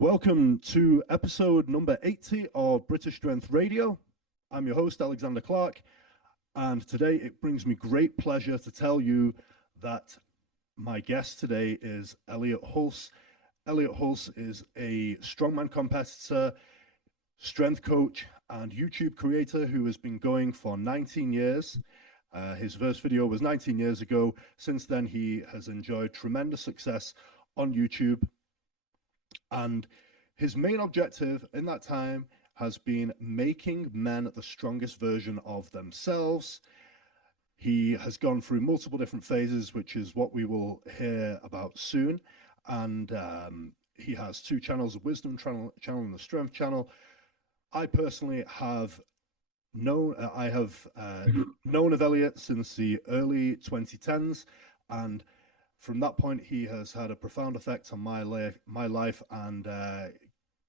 Welcome to episode number 80 of British Strength Radio. I'm your host, Alexander Clark, and today it brings me great pleasure to tell you that my guest today is Elliot Hulse. Elliot Hulse is a strongman competitor, strength coach, and YouTube creator who has been going for 19 years. His first video was 19 years ago. Since then, he has enjoyed tremendous success on YouTube. And his main objective in that time has been making men the strongest version of themselves. He has gone through multiple different phases, which is what we will hear about soon. And he has two channels, a wisdom channel and a strength channel. I personally have known of Elliot since the early 2010s, and from that point, he has had a profound effect on my life, and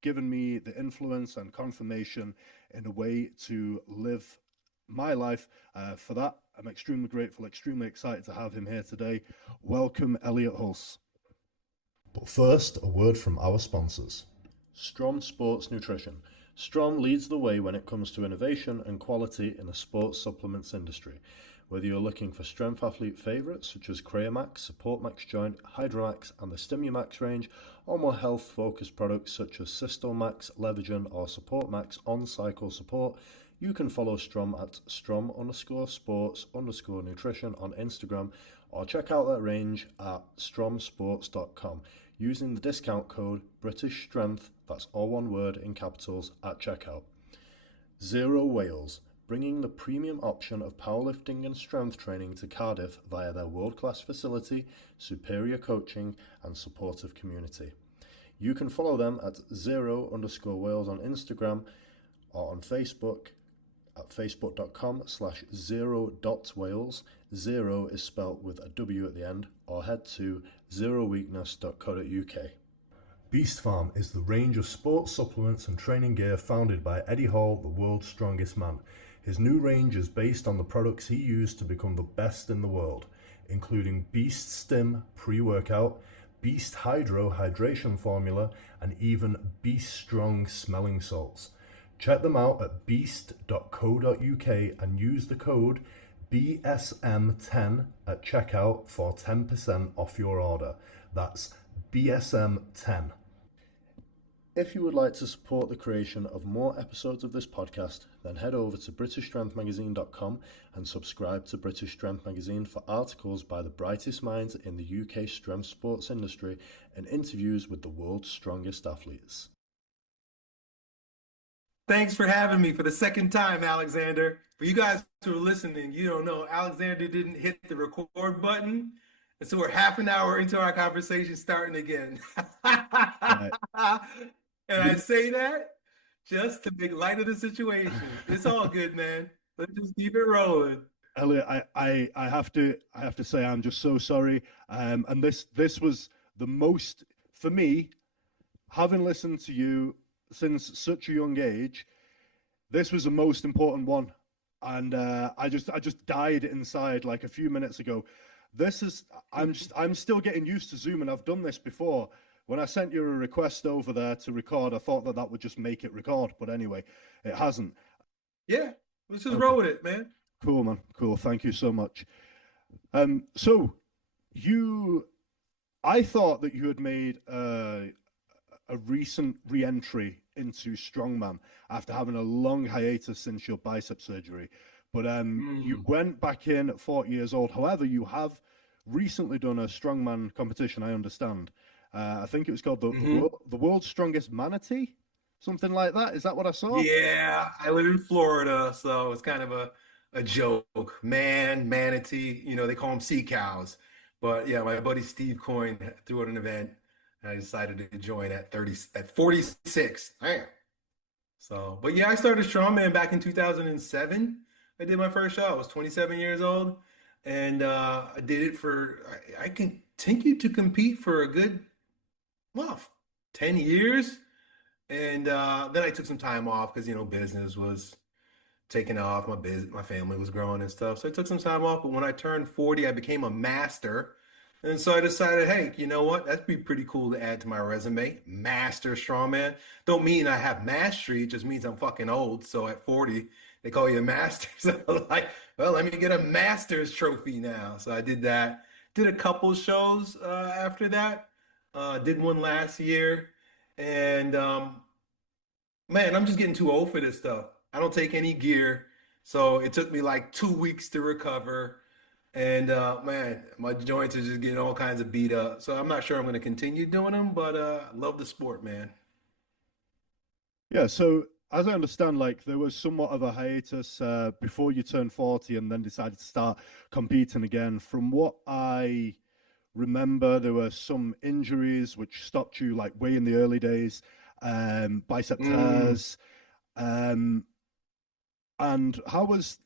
given me the influence and confirmation in a way to live my life. For that, I'm extremely grateful, extremely excited to have him here today. Welcome, Elliot Hulse. But first, a word from our sponsors. Strom Sports Nutrition. Strom leads the way when it comes to innovation and quality in the sports supplements industry. Whether you're looking for strength athlete favorites such as Creamax, Support Max Joint, Hydromax and the StimuMax range, or more health focused products such as Cystomax, Levagen or Support Max on cycle support, you can follow Strom at strom_sports_nutrition on Instagram, or check out that range at stromsports.com using the discount code British Strength, that's all one word in capitals, at checkout. Zero Wales, bringing the premium option of powerlifting and strength training to Cardiff via their world-class facility, superior coaching and supportive community. You can follow them at zero_Wales on Instagram or on Facebook at facebook.com/zero.wales. Zero is spelt with a W at the end, or head to zeroweakness.co.uk. Beast Farm is the range of sports supplements and training gear founded by Eddie Hall, the world's strongest man. His new range is based on the products he used to become the best in the world, including Beast Stim pre-workout, Beast Hydro hydration formula, and even Beast Strong smelling salts. Check them out at beast.co.uk and use the code BSM10 at checkout for 10% off your order. That's BSM10. If you would like to support the creation of more episodes of this podcast, then head over to BritishStrengthMagazine.com and subscribe to British Strength Magazine for articles by the brightest minds in the UK strength sports industry and interviews with the world's strongest athletes. Thanks for having me for the second time, Alexander. For you guys who are listening, you don't know, Alexander didn't hit the record button. And so we're half an hour into our conversation starting again. And I say that just to make light of the situation. It's all good, man. Let's just keep it rolling. Elliot, I have to say I'm just so sorry. And this was the most, for me, having listened to you since such a young age, this was the most important one. And I just died inside like a few minutes ago. I'm still getting used to Zoom, and I've done this before. When I sent you a request over there to record, I thought that would just make it record, but anyway, it hasn't. Yeah, let's just roll with it, man. Cool, man. Cool. Thank you so much. So I thought that you had made a recent re-entry into strongman after having a long hiatus since your bicep surgery, but you went back in at 40 years old. However, you have recently done a strongman competition, I understand. I think it was called the World's Strongest Manatee, something like that. Is that what I saw? Yeah, I live in Florida, so it's kind of a joke. Manatee, they call them sea cows. But yeah, my buddy Steve Coyne threw out an event, and I decided to join at 46. Damn. So, but yeah, I started strongman back in 2007. I did my first show. I was 27 years old, and I did it I continued to compete for a good, 10 years. And then I took some time off because, business was taking off. My family was growing and stuff. So I took some time off. But when I turned 40, I became a master. And so I decided, hey, you know what? That'd be pretty cool to add to my resume. Master strongman. Don't mean I have mastery, it just means I'm fucking old. So at 40, they call you a master. So I'm like, well, let me get a master's trophy now. So I did that. Did a couple shows after that. Did one last year. And man, I'm just getting too old for this stuff. I don't take any gear. So it took me like 2 weeks to recover. And man, my joints are just getting all kinds of beat up. So I'm not sure I'm going to continue doing them, but I love the sport, man. Yeah, so as I understand, like there was somewhat of a hiatus before you turned 40 and then decided to start competing again. From what I remember, there were some injuries which stopped you like way in the early days, bicep Mm, tears. Um, and how was,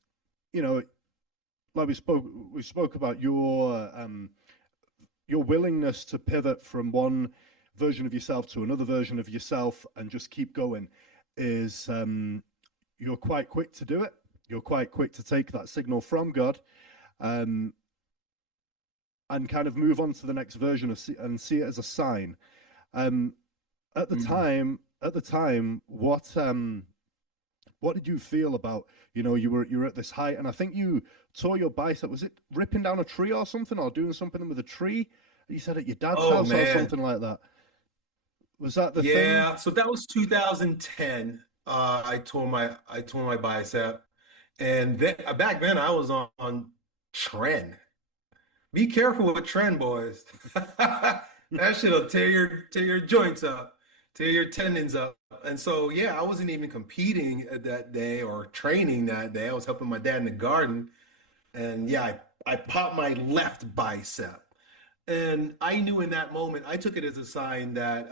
you know, like we spoke about your willingness to pivot from one version of yourself to another version of yourself and just keep going is you're quite quick to do it. You're quite quick to take that signal from God, um, and kind of move on to the next version and see it as a sign. Um, mm. at the time, what did you feel about, you were at this height, and I think you tore your bicep. Was it ripping down a tree or something, or doing something with a tree? You said at your dad's Oh house or man. something like that. Was that the thing? Yeah, so that was 2010. I tore my bicep. And then back then I was on Tren. Be careful with Tren, boys. That shit'll tear your joints up, tear your tendons up. And so yeah, I wasn't even competing that day or training that day. I was helping my dad in the garden. And yeah, I popped my left bicep. And I knew in that moment, I took it as a sign that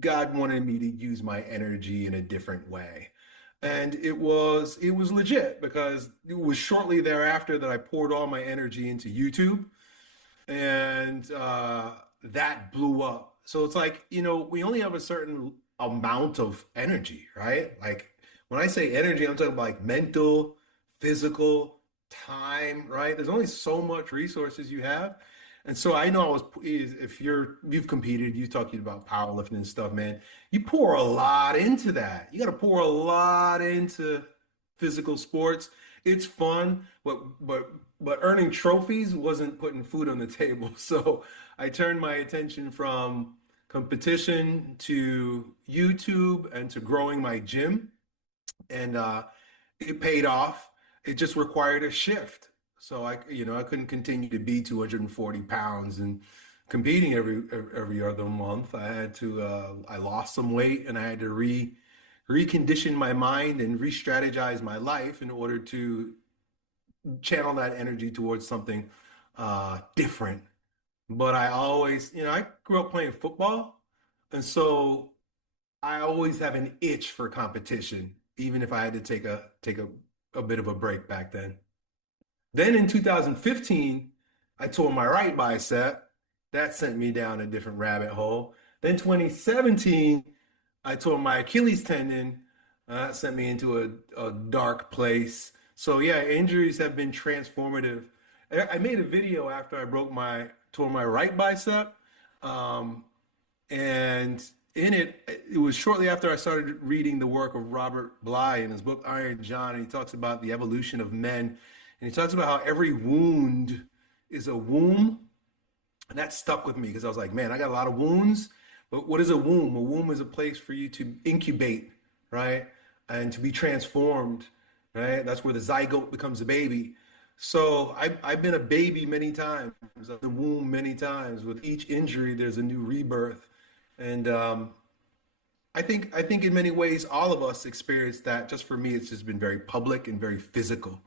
God wanted me to use my energy in a different way. And it was legit because it was shortly thereafter that I poured all my energy into YouTube, and that blew up. So it's like, we only have a certain amount of energy, right? Like when I say energy, I'm talking about like mental, physical, time, right? There's only so much resources you have. And so I know if you've competed, you talking about powerlifting and stuff, man, you pour a lot into that. You got to pour a lot into physical sports. It's fun, but earning trophies wasn't putting food on the table. So I turned my attention from competition to YouTube and to growing my gym, and it paid off. It just required a shift. So I couldn't continue to be 240 pounds and competing every other month. I lost some weight, and I had to recondition my mind and re-strategize my life in order to channel that energy towards something different. But I always, I grew up playing football, and so I always have an itch for competition, even if I had to take a bit of a break back then. Then in 2015, I tore my right bicep. That sent me down a different rabbit hole. Then 2017, I tore my Achilles tendon. That sent me into a dark place. So yeah, injuries have been transformative. I made a video after I tore my right bicep. Um, and in it was shortly after I started reading the work of Robert Bly in his book Iron John, and he talks about the evolution of men, and he talks about how every wound is a womb, and that stuck with me because I was like, man, I got a lot of wounds, but what is a womb? A womb is a place for you to incubate, right, and to be transformed, right? That's where the zygote becomes a baby. So I've been a baby many times, the womb many times. With each injury, there's a new rebirth, and I think in many ways all of us experience that. Just for me, it's just been very public and very physical.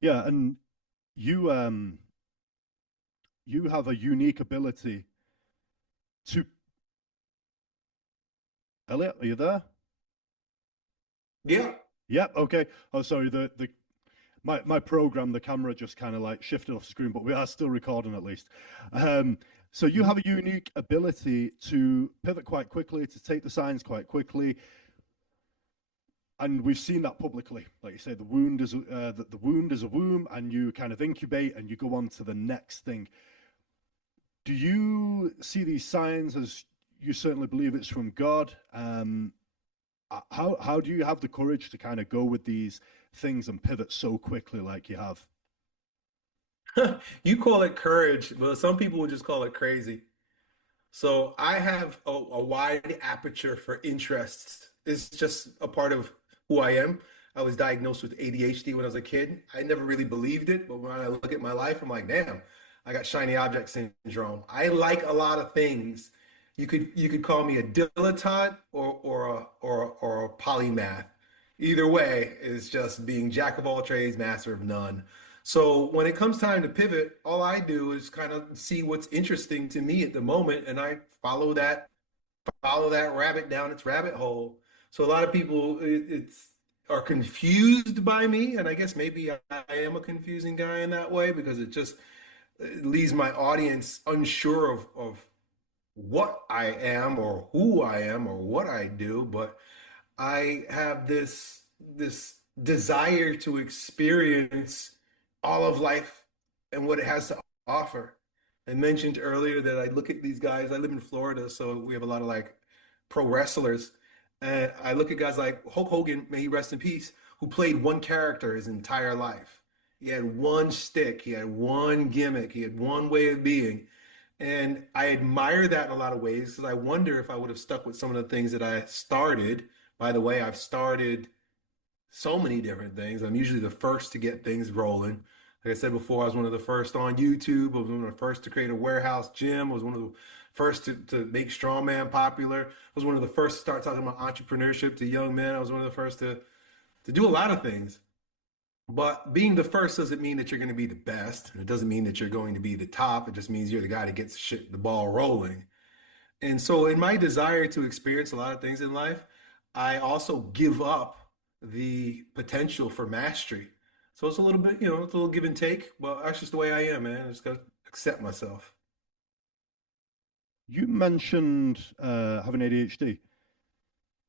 Yeah, and you you have a unique ability to Elliot, are you there? Yeah. Yep, okay. Oh, sorry, the my program, the camera just kind of like shifted off screen, but we are still recording at least. Um, so you Mhm. have a unique ability to pivot quite quickly, to take the signs quite quickly. and we've seen that publicly. Like you say, the wound is the wound is a womb, and you kind of incubate and you go on to the next thing. Do you see these signs as you certainly believe it's from God? How do you have the courage to kind of go with these things and pivot so quickly like you have? You call it courage, but some people would just call it crazy. So I have a wide aperture for interests. It's just a part of who I am. I was diagnosed with ADHD when I was a kid. I never really believed it, but when I look at my life, I'm like, damn, I got shiny object syndrome. I like a lot of things. You could call me a dilettante or a polymath. Either way is just being jack of all trades, master of none. So when it comes time to pivot, all I do is kind of see what's interesting to me at the moment, and I follow that rabbit down its rabbit hole. So a lot of people it's are confused by me, and I guess maybe I am a confusing guy in that way because it leaves my audience unsure of what I am or who I am or what I do. But I have this desire to experience all of life and what it has to offer. I mentioned earlier that I look at these guys. I live in Florida, so we have a lot of like pro wrestlers. And I look at guys like Hulk Hogan, may he rest in peace, who played one character his entire life. He had one stick, he had one gimmick, he had one way of being. And I admire that in a lot of ways because I wonder if I would have stuck with some of the things that I started. By the way, I've started so many different things. I'm usually the first to get things rolling. Like I said before, I was one of the first on YouTube. I was one of the first to create a warehouse gym. I was one of the first to make strongman popular. I was one of the first to start talking about entrepreneurship to young men. I was one of the first to do a lot of things. But being the first doesn't mean that you're going to be the best. It doesn't mean that you're going to be the top. It just means you're the guy that gets the ball rolling. And so, in my desire to experience a lot of things in life, I also give up the potential for mastery. So it's a little bit, it's a little give and take. But that's just the way I am, man. I just got to accept myself. You mentioned having ADHD.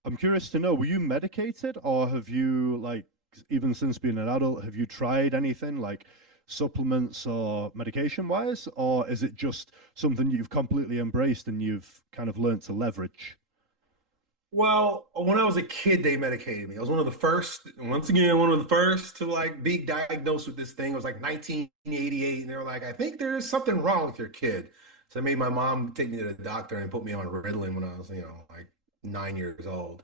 I'm curious to know, were you medicated or have you, like, even since being an adult, have you tried anything like supplements or medication wise? Or is it just something you've completely embraced and you've kind of learned to leverage? Well, when I was a kid, they medicated me. I was one of the first, once again, one of the first to like be diagnosed with this thing. It was like 1988, and they were like, "I think there's something wrong with your kid." So I made my mom take me to the doctor and put me on Ritalin when I was, like 9 years old.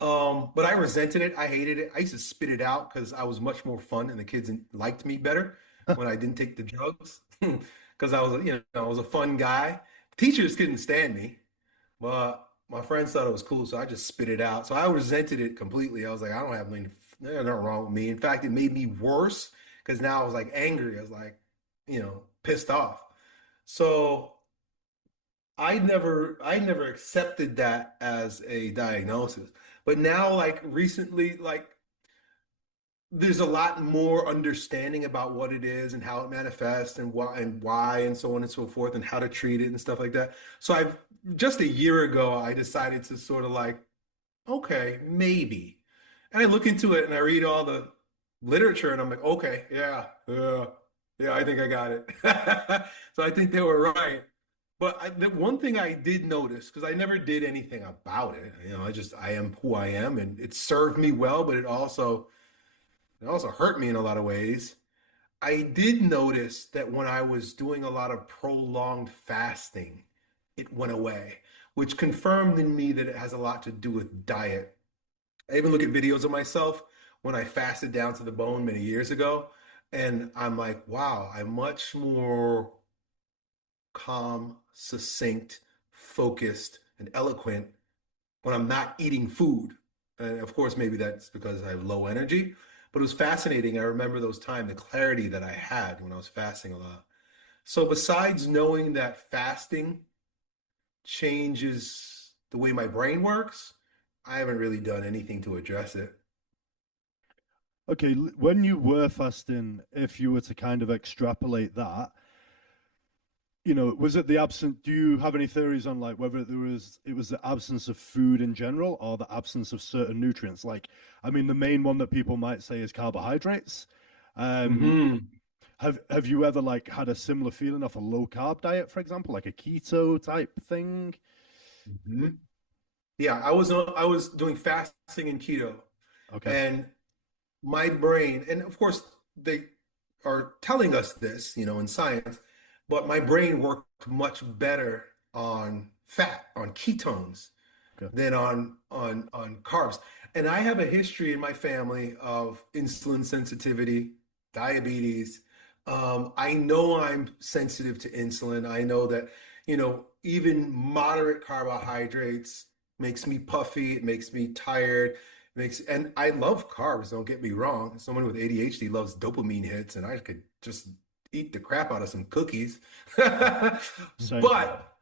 But I resented it. I hated it. I used to spit it out because I was much more fun, and the kids liked me better when I didn't take the drugs because I was, I was a fun guy. Teachers couldn't stand me. But my friends thought it was cool, so I just spit it out. So I resented it completely. I was like, I don't have anything, there's nothing wrong with me. In fact, it made me worse because now I was like angry. I was like, pissed off. So I never accepted that as a diagnosis. But now, like recently, like there's a lot more understanding about what it is and how it manifests and why and so on and so forth and how to treat it and stuff like that. So I've just a year ago I decided to sort of like, okay, maybe. And I look into it and I read all the literature and I'm like, okay, yeah, I think I got it. So I think they were right. But the one thing I did notice, because I never did anything about it, I am who I am and it served me well, but it also hurt me in a lot of ways. I did notice that when I was doing a lot of prolonged fasting, it went away, which confirmed in me that it has a lot to do with diet. I even look at videos of myself when I fasted down to the bone many years ago, and I'm like, wow, I'm much more calm, succinct, focused, and eloquent when I'm not eating food. And of course, maybe that's because I have low energy, but it was fascinating. I remember those times, the clarity that I had when I was fasting a lot. So besides knowing that fasting changes the way my brain works, I haven't really done anything to address it. Okay, when you were fasting, if you were to kind of extrapolate that, was it the absence? Do you have any theories on like whether it was the absence of food in general or the absence of certain nutrients? Like, I mean, the main one that people might say is carbohydrates. Um, Hmm. have you ever like had a similar feeling off a low carb diet, for example, like a keto type thing? Hmm. Yeah, I was doing fasting and keto, Okay, and my brain, and of course they are telling us this, in science, but my brain worked much better on fat, on ketones, okay. than on carbs. And I have a history in my family of insulin sensitivity, diabetes. I know I'm sensitive to insulin. I know that, even moderate carbohydrates makes me puffy, it makes me tired, and I love carbs, don't get me wrong. Someone with ADHD loves dopamine hits, and I could just eat the crap out of some cookies. Same. But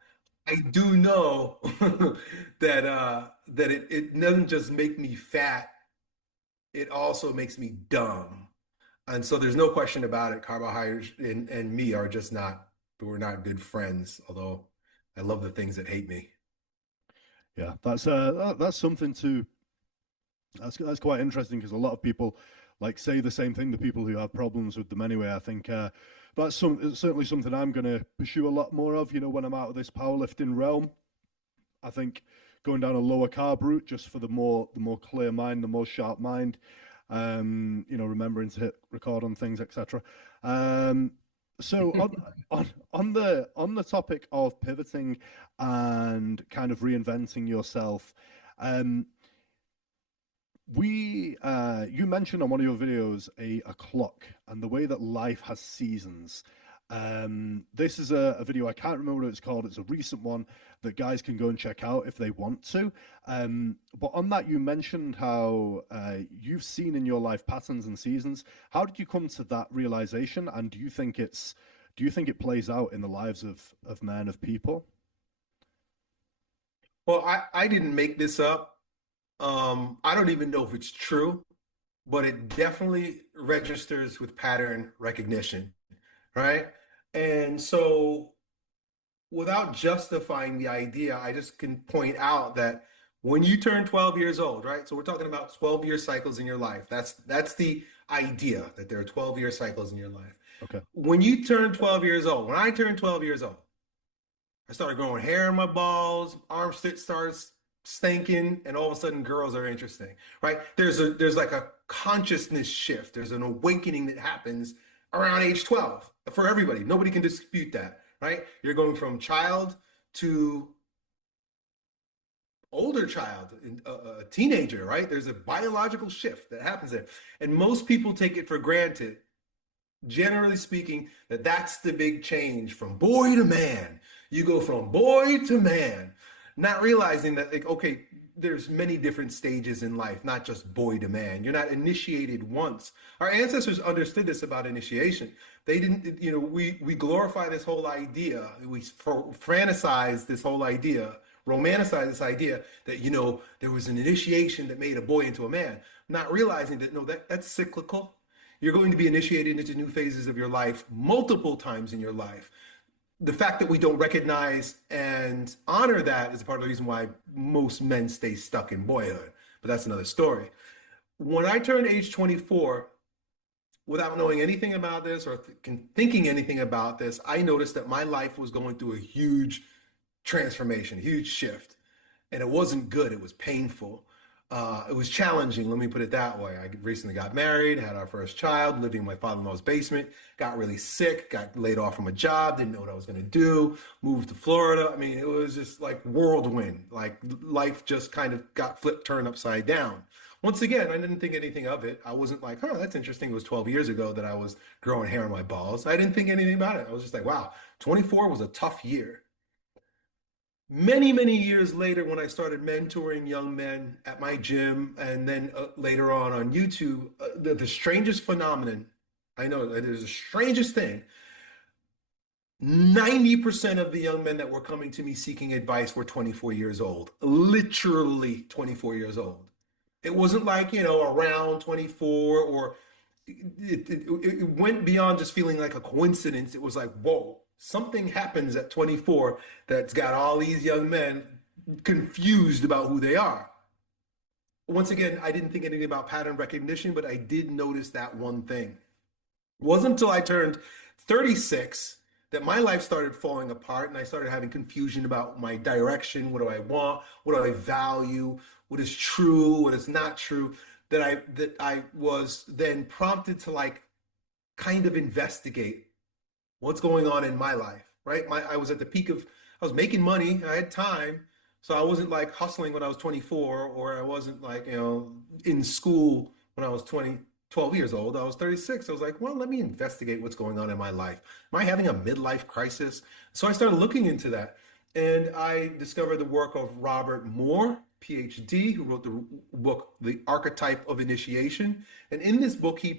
I do know that it doesn't just make me fat, it also makes me dumb. And so there's no question about it. Carbohydrates and me are just not, we're not good friends, although I love the things that hate me. Yeah, that's something to that's quite interesting because a lot of people like say the same thing. The people who have problems with them anyway. I think it's certainly something I'm going to pursue a lot more of. When I'm out of this powerlifting realm, I think going down a lower carb route just for the more clear mind, the more sharp mind. Remembering to hit record on things, etc. Um, so on the topic of pivoting and kind of reinventing yourself, um, you mentioned on one of your videos a clock and the way that life has seasons. This is a video, I can't remember what it's called. It's a recent one that guys can go and check out if they want to. But on that, you mentioned how you've seen in your life patterns and seasons. How did you come to that realization? And do you think it plays out in the lives of men, of people? Well, I didn't make this up. I don't even know if it's true, but it definitely registers with pattern recognition, right? And so without justifying the idea, I just can point out that when you turn 12 years old, right? So we're talking about 12-year cycles in your life. That's the idea, that there are 12-year cycles in your life. Okay. When you turn 12 years old, when I turned 12 years old, I started growing hair in my balls, arm stitch starts stinking, and all of a sudden girls are interesting, right? There's like a consciousness shift. There's an awakening that happens around age 12 for everybody. Nobody can dispute that, right? You're going from child to older child, a teenager, right? There's a biological shift that happens there. And most people take it for granted, generally speaking, that that's the big change from boy to man. You go from boy to man, not realizing that, like, okay, there's many different stages in life, not just boy to man. You're not initiated once. Our ancestors understood this about initiation. They didn't, we glorify this whole idea. We fantasize this whole idea, romanticize this idea that, there was an initiation that made a boy into a man, not realizing that, no, that's cyclical. You're going to be initiated into new phases of your life multiple times in your life. The fact that we don't recognize and honor that is part of the reason why most men stay stuck in boyhood. But that's another story. When I turned age 24, without knowing anything about this or thinking anything about this, I noticed that my life was going through a huge transformation, huge shift. And it wasn't good, it was painful. It was challenging, let me put it that way. I recently got married, had our first child, living in my father-in-law's basement, got really sick, got laid off from a job, didn't know what I was going to do, moved to Florida. I mean, it was just like whirlwind. Like life just kind of got flipped, turned upside down. Once again, I didn't think anything of it. I wasn't like, oh, that's interesting. It was 12 years ago that I was growing hair on my balls. I didn't think anything about it. I was just like, wow, 24 was a tough year. Many, many years later, when I started mentoring young men at my gym and then later on YouTube, the strangest phenomenon, I know that is the strangest thing. 90% of the young men that were coming to me seeking advice were 24 years old, literally 24 years old. It wasn't like, around 24, or it went beyond just feeling like a coincidence. It was like, whoa, something happens at 24 that's got all these young men confused about who they are. Once again, I didn't think anything about pattern recognition, but I did notice that one thing. It wasn't until I turned 36 that my life started falling apart and I started having confusion about my direction. What do I want? What do I value? What is true? What is not true? That I was then prompted to like kind of investigate what's going on in my life, right? I was at the peak of, I was making money, I had time, so I wasn't like hustling when I was 24, or I wasn't like, in school when I was 20, 12 years old. I was 36. I was like, well, let me investigate what's going on in my life. Am I having a midlife crisis? So I started looking into that, and I discovered the work of Robert Moore, PhD, who wrote the book, The Archetype of Initiation. And in this book, he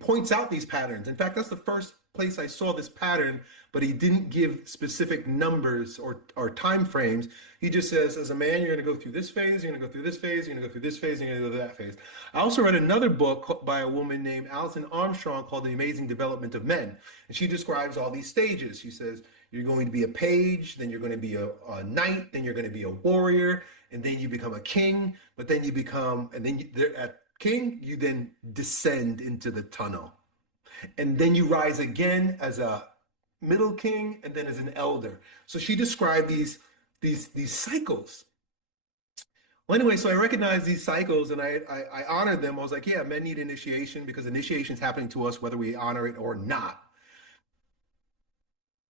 points out these patterns. In fact, that's the first place I saw this pattern, but he didn't give specific numbers or time frames. He just says, as a man, you're going to go through this phase, you're going to go through this phase, you're going to go through this phase, you're going to go through that phase. I also read another book by a woman named Alison Armstrong called The Amazing Development of Men. And she describes all these stages. She says, you're going to be a page, then you're going to be a knight, then you're going to be a warrior, and then you become a king, but then you become, and then at king, you then descend into the tunnel. And then you rise again as a middle king and then as an elder. So she described these cycles. Well, anyway, so I recognized these cycles and I honored them. I was like, yeah, men need initiation because initiation is happening to us whether we honor it or not.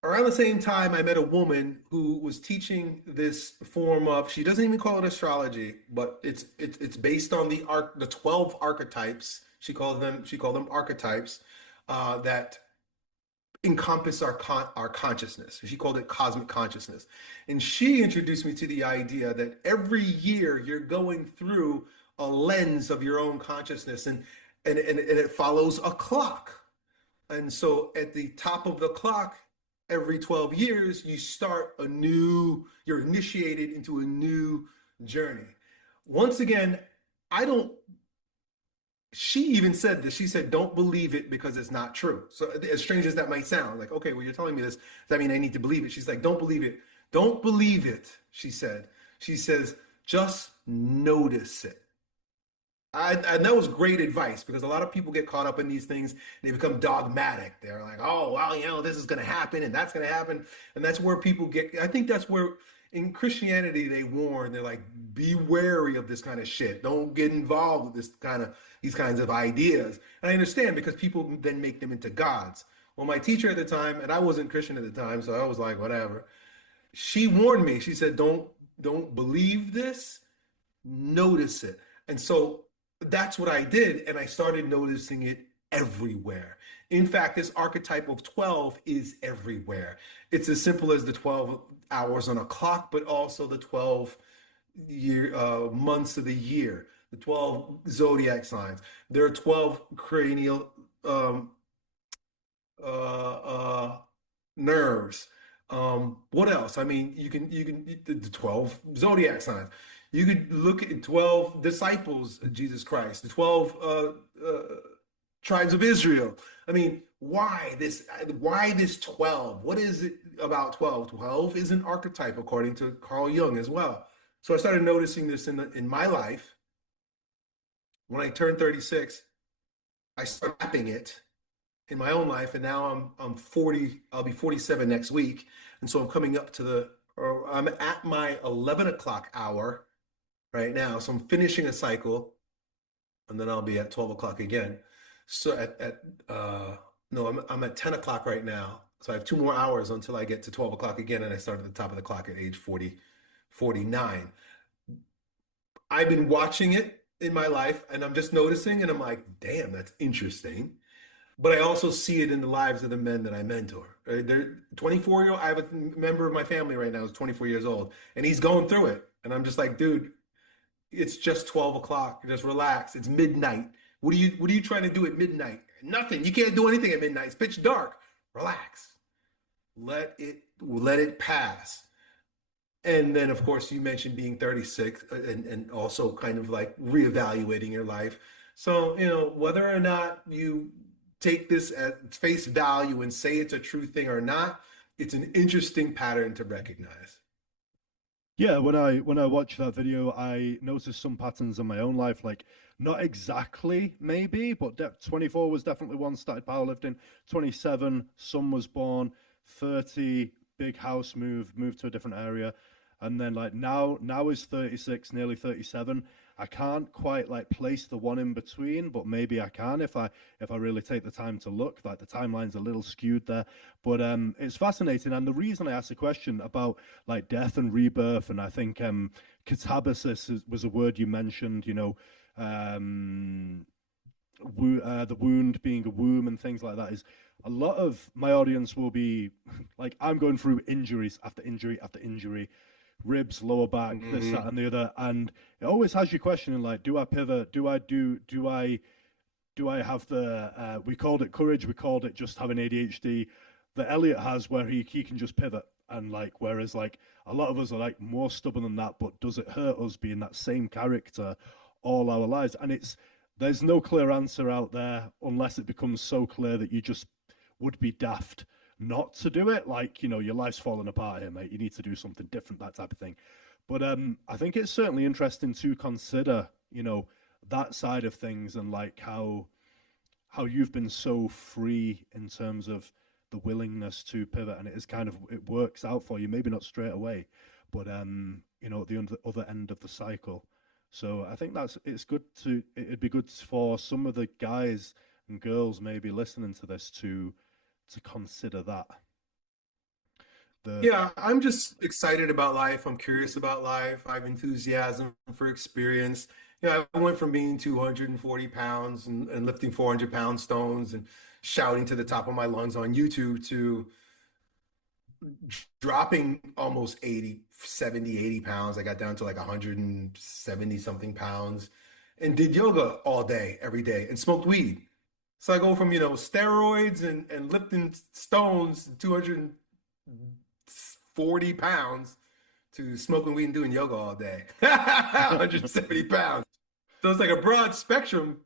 Around the same time, I met a woman who was teaching this form of, she doesn't even call it astrology, but it's based on the 12 archetypes. She called them archetypes that encompass our consciousness. She called it cosmic consciousness. And she introduced me to the idea that every year you're going through a lens of your own consciousness, and it follows a clock. And so at the top of the clock, every 12 years, you're initiated into a new journey. Once again, she even said this. She said, don't believe it because it's not true. So as strange as that might sound, like, okay, well, you're telling me this, does that mean I need to believe it? She's like, don't believe it. Don't believe it, she said. She says, just notice it. And that was great advice because a lot of people get caught up in these things and they become dogmatic. They're like, oh, well, this is going to happen and that's going to happen. And that's where people I think that's where in Christianity, they warn, they're like, be wary of this kind of shit. Don't get involved with these kinds of ideas. And I understand because people then make them into gods. Well, my teacher at the time, and I wasn't Christian at the time, so I was like, whatever. She warned me. She said, don't believe this, notice it. And so that's what I did. And I started noticing it everywhere. In fact, this archetype of 12 is everywhere. It's as simple as the 12 hours on a clock, but also the 12 months of the year, the 12 zodiac signs. There are 12 cranial nerves. What else? I mean, you can the 12 zodiac signs. You could look at 12 disciples of Jesus Christ, the 12 tribes of Israel. I mean, why this 12? What is it about 12? 12 is an archetype according to Carl Jung as well. So I started noticing this in my life. When I turned 36, I started mapping it in my own life, and now I'm 40. I'll be 47 next week, and so I'm coming up to I'm at my 11 o'clock hour right now. So I'm finishing a cycle, and then I'll be at 12 o'clock again. So I'm at 10 o'clock right now. So I have 2 more hours until I get to 12 o'clock again, and I start at the top of the clock at age 49. I've been watching it in my life, and I'm just noticing, and I'm like, damn, that's interesting. But I also see it in the lives of the men that I mentor. They're 24-year-old. I have a member of my family right now who's 24 years old, and he's going through it. And I'm just like, dude, it's just 12 o'clock. Just relax. It's midnight. What are you trying to do at midnight? Nothing. You can't do anything at midnight. It's pitch dark. Relax. Let it pass. And then, of course, you mentioned being 36 and also kind of like reevaluating your life. So, whether or not you take this at face value and say it's a true thing or not, it's an interesting pattern to recognize. Yeah, when I watched that video, I noticed some patterns in my own life, like not exactly maybe, but 24 was definitely one, started powerlifting. 27, son was born. 30, big house move, moved to a different area. And then like now is 36, nearly 37. I can't quite like place the one in between, but maybe I can if I really take the time to look. Like the timeline's a little skewed there. But it's fascinating. And the reason I asked the question about like death and rebirth, and I think catabasis was a word you mentioned, um, the wound being a womb and things like that, is a lot of my audience will be like, I'm going through injuries after injury after injury, ribs, lower back, this, that, Hmm. and the other. And it always has you questioning, like, do I pivot? Do I have the we called it courage, we called it just having ADHD that Elliot has, where he can just pivot, and like, whereas like a lot of us are like more stubborn than that. But does it hurt us being that same character all our lives? And there's no clear answer out there unless it becomes so clear that you just would be daft not to do it. Like, your life's falling apart here, mate. You need to do something different, that type of thing. But I think it's certainly interesting to consider, that side of things, and like how you've been so free in terms of the willingness to pivot, and it works out for you, maybe not straight away, but at the other end of the cycle. So I think it'd be good for some of the guys and girls maybe listening to this to consider that. The Yeah, I'm just excited about life. I'm curious about life. I have enthusiasm for experience. I went from being 240 pounds and lifting 400-pound stones and shouting to the top of my lungs on YouTube to dropping almost 80, 70, 80 pounds. I got down to like 170 something pounds and did yoga all day, every day, and smoked weed. So I go from, steroids and lifting stones, 240 pounds, to smoking weed and doing yoga all day, 170 pounds. So it's like a broad spectrum,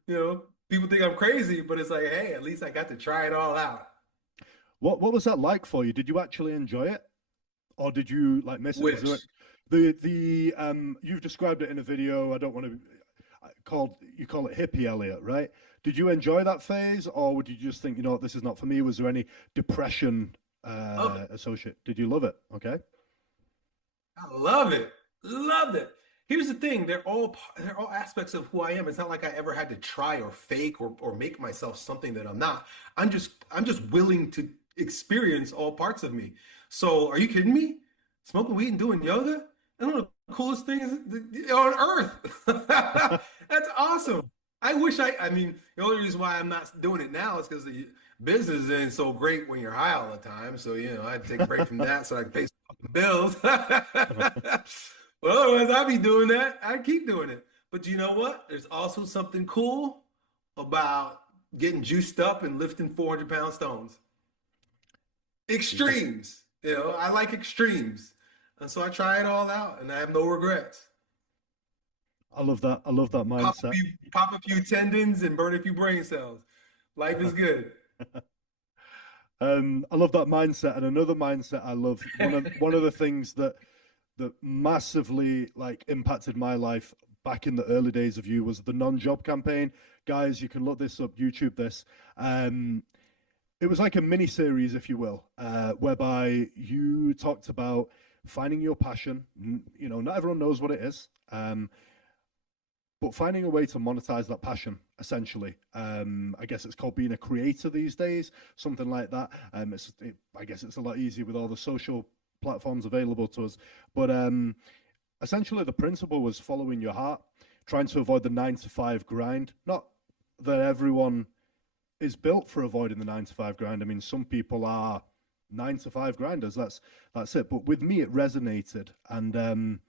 People think I'm crazy, but it's like, hey, at least I got to try it all out. what was that like for you? Did you actually enjoy it, or did you like miss it? Was there Which, the you've described it in a video. I don't want to you call it hippie Elliot, right? Did you enjoy that phase, or would you just think, this is not for me? Was there any depression love it. associated? Did you love it? Okay. I love it. Loved it. Here's the thing, they're all aspects of who I am. It's not like I ever had to try or fake or make myself something that I'm not. I'm just willing to experience all parts of me. So are you kidding me? Smoking weed and doing yoga? That's one of the coolest things on earth. That's awesome. I mean, the only reason why I'm not doing it now is because the business isn't so great when you're high all the time. So, I had to take a break from that so I can pay some bills. Well, otherwise I'd be doing that. I'd keep doing it. But you know what? There's also something cool about getting juiced up and lifting 400-pound stones. Yeah, Extremes. I like extremes. And so I try it all out and I have no regrets. I love that. I love that mindset. Pop a few tendons and burn a few brain cells. Life is good. I love that mindset, and another mindset I love. One of the things that massively like impacted my life back in the early days of you was the non-job campaign. Guys, you can look this up, YouTube this. Um, it was like a mini series, if you will, whereby you talked about finding your passion. Not everyone knows what it is, but finding a way to monetize that passion, essentially. I guess it's called being a creator these days, something like that. I guess it's a lot easier with all the social platforms available to us. But essentially, the principle was following your heart, trying to avoid the 9 to 5 grind. Not that everyone is built for avoiding the 9 to 5 grind. I mean, some people are 9 to 5 grinders. That's it. But with me, it resonated, and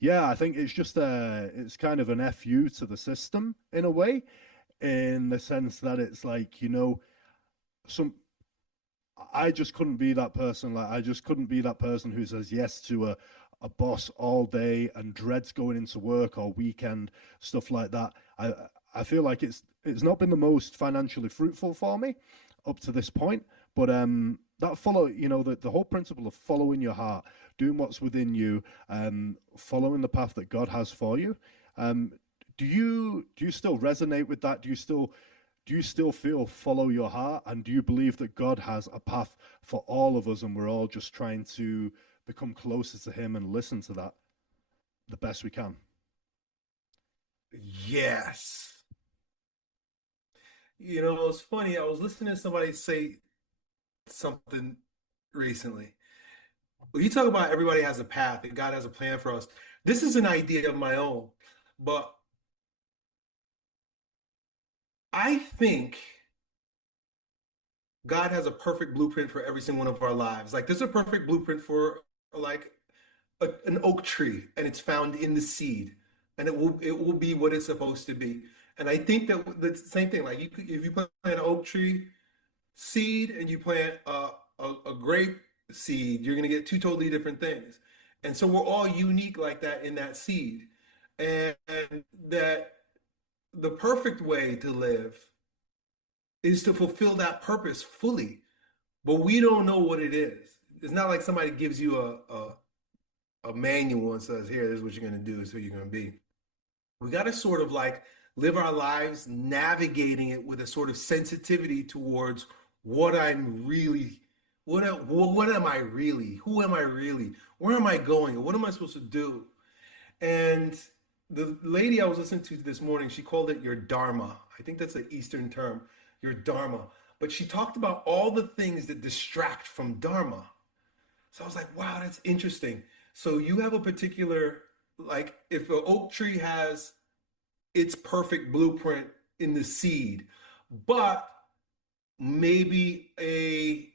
yeah, I think it's kind of an fu to the system in a way, in the sense that it's like, some I just couldn't be that person. Like, I just couldn't be that person who says yes to a boss all day and dreads going into work or weekend, stuff like that. I feel like it's not been the most financially fruitful for me up to this point, but that follow, the whole principle of following your heart, doing what's within you, following the path that God has for you. Um, do you still resonate with that? Do you still feel follow your heart, and do you believe that God has a path for all of us, and we're all just trying to become closer to Him and listen to that the best we can? Yes. It's funny. I was listening to somebody say something recently. When you talk about everybody has a path and God has a plan for us, this is an idea of my own, but I think God has a perfect blueprint for every single one of our lives. Like there's a perfect blueprint for like an oak tree, and it's found in the seed, and it will be what it's supposed to be. And I think that the same thing, like if you plant an oak tree seed and you plant a grape seed, you're going to get two totally different things. And so we're all unique like that in that seed. And that the perfect way to live is to fulfill that purpose fully. But we don't know what it is. It's not like somebody gives you a manual and says, here, this is what you're going to do, this is who you're going to be. We got to sort of like live our lives navigating it with a sort of sensitivity towards what I'm really, what am I really? Who am I really? Where am I going? What am I supposed to do? And the lady I was listening to this morning, she called it your dharma. I think that's an Eastern term, your dharma. But she talked about all the things that distract from dharma. So I was like, wow, that's interesting. So you have a particular, like, if an oak tree has its perfect blueprint in the seed, but maybe a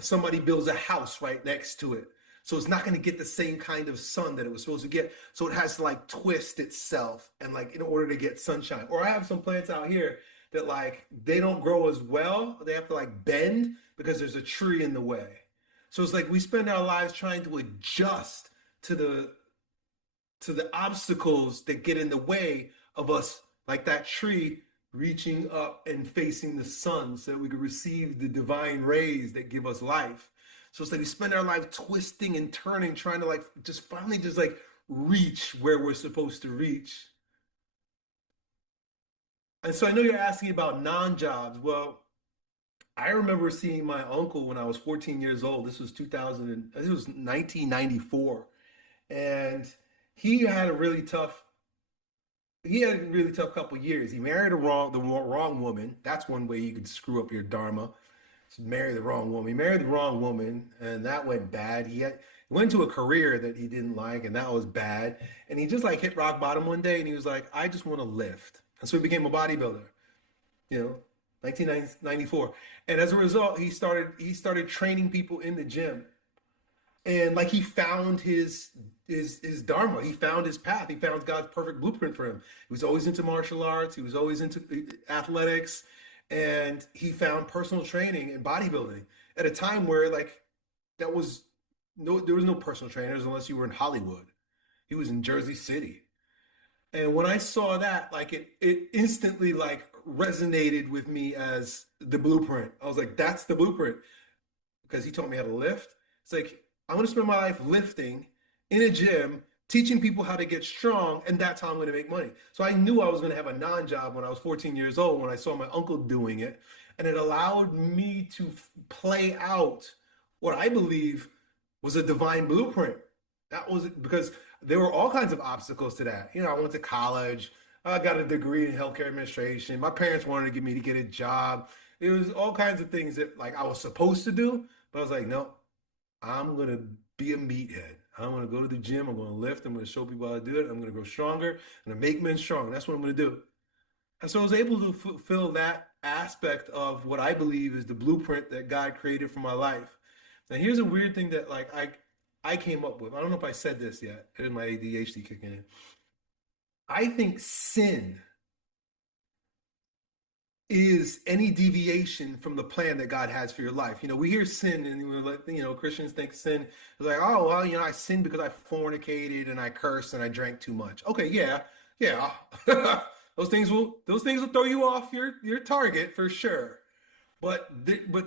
somebody builds a house right next to it. So it's not going to get the same kind of sun that it was supposed to get. So it has to like twist itself and like in order to get sunshine. Or I have some plants out here that like they don't grow as well. They have to like bend because there's a tree in the way. So it's like we spend our lives trying to adjust to the obstacles that get in the way of us, like that tree reaching up and facing the sun so that we could receive the divine rays that give us life. So it's like we spend our life twisting and turning, trying to like just finally just like reach where we're supposed to reach. And so I know you're asking about non-jobs. Well, I remember seeing my uncle when I was 14 years old. This was 2000, this was 1994. And he had a really tough he had a really tough couple of years. He married the wrong woman. That's one way you could screw up your dharma. Marry the wrong woman. He married the wrong woman, and that went bad. He went to a career that he didn't like, and that was bad. And he just like hit rock bottom one day, and he was like, "I just want to lift." And so he became a bodybuilder. You know, 1994. And as a result, he started training people in the gym, and like he found his dharma. He found his path. He found God's perfect blueprint for him. He was always into martial arts. He was always into athletics, and he found personal training and bodybuilding at a time where like that was no there was no personal trainers unless you were in Hollywood. He was in Jersey City. And when I saw that, like it instantly like resonated with me as the blueprint. I was like, that's the blueprint because he taught me how to lift. It's like I'm going to spend my life lifting in a gym, teaching people how to get strong, and that's how I'm going to make money. So I knew I was going to have a non-job when I was 14 years old when I saw my uncle doing it, and it allowed me to play out what I believe was a divine blueprint. That was because there were all kinds of obstacles to that. I went to college. I got a degree in healthcare administration. My parents wanted to get me to get a job. It was all kinds of things that like I was supposed to do, but I was like, no, I'm gonna be a meathead. I'm gonna go to the gym. I'm gonna lift. I'm gonna show people how to do it. I'm gonna grow stronger. I'm gonna make men strong. That's what I'm gonna do. And so I was able to fulfill that aspect of what I believe is the blueprint that God created for my life. Now here's a weird thing that like I came up with. I don't know if I said this yet. Here's my ADHD kicking in. I think sin is any deviation from the plan that God has for your life. We hear sin and we're like, Christians think sin is like, oh, well, I sinned because I fornicated and I cursed and I drank too much. Okay, yeah, yeah. those things will throw you off your target for sure. But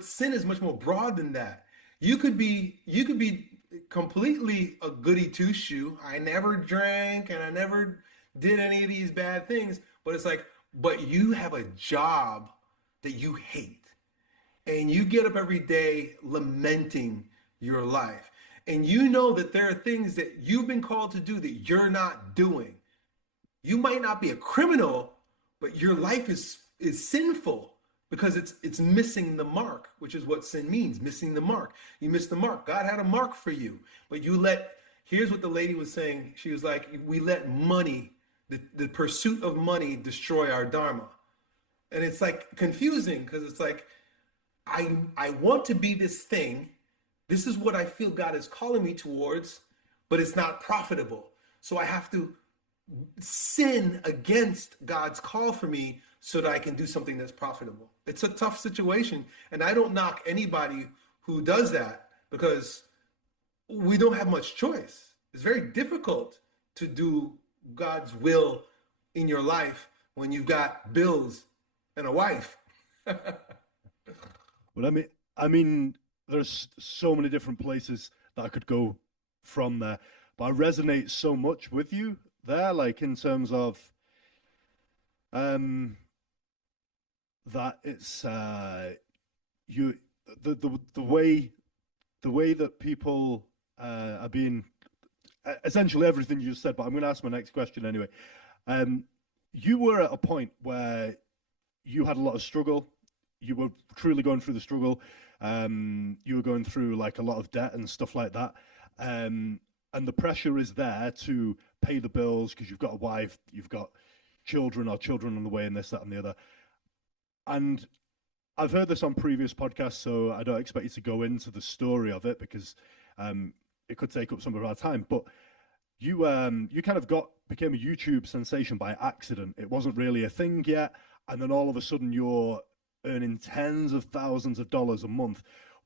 sin is much more broad than that. You could be completely a goody two shoe. I never drank and I never did any of these bad things. But it's like, but you have a job that you hate, and you get up every day lamenting your life, and you know that there are things that you've been called to do that you're not doing. You might not be a criminal, but your life is sinful because it's missing the mark, which is what sin means, missing the mark. You missed the mark. God had a mark for you, but here's what the lady was saying. She was like, we let money, the pursuit of money destroy our dharma. And it's like confusing because it's like, I want to be this thing. This is what I feel God is calling me towards, but it's not profitable. So I have to sin against God's call for me so that I can do something that's profitable. It's a tough situation. And I don't knock anybody who does that because we don't have much choice. It's very difficult to do God's will in your life when you've got bills and a wife. Well, I mean, there's so many different places that I could go from there, but I resonate so much with you there, like in terms of um that it's you the way that people are being essentially everything you just said. But I'm going to ask my next question anyway. Um, you were at a point where you had a lot of struggle. You were truly going through the struggle. You were going through like a lot of debt and stuff like that. And the pressure is there to pay the bills because you've got a wife, you've got children or children on the way, and this, that, and the other. And I've heard this on previous podcasts, so I don't expect you to go into the story of it because it could take up some of our time. But you kind of became a YouTube sensation by accident. It wasn't really a thing yet, and then all of a sudden you're earning tens of thousands of dollars a month.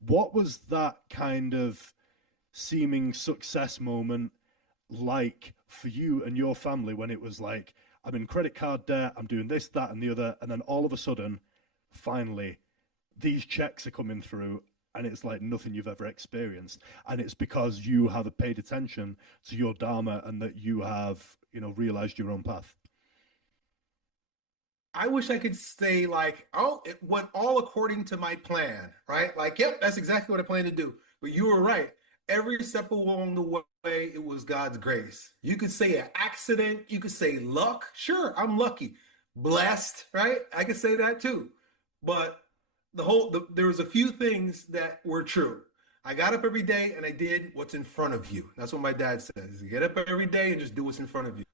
What was that kind of seeming success moment like for you and your family when it was like, I'm in credit card debt, I'm doing this, that, and the other, and then all of a sudden, finally, these checks are coming through, and it's like nothing you've ever experienced, and it's because you have paid attention to your dharma and that you have, realized your own path. I wish I could say like, oh, it went all according to my plan, right? Like, yep, that's exactly what I planned to do. But you were right. Every step along the way, it was God's grace. You could say an accident, you could say luck. Sure, I'm lucky. Blessed, right? I could say that too. But there was a few things that were true. I got up every day and I did what's in front of you. That's what my dad says. Get up every day and just do what's in front of you.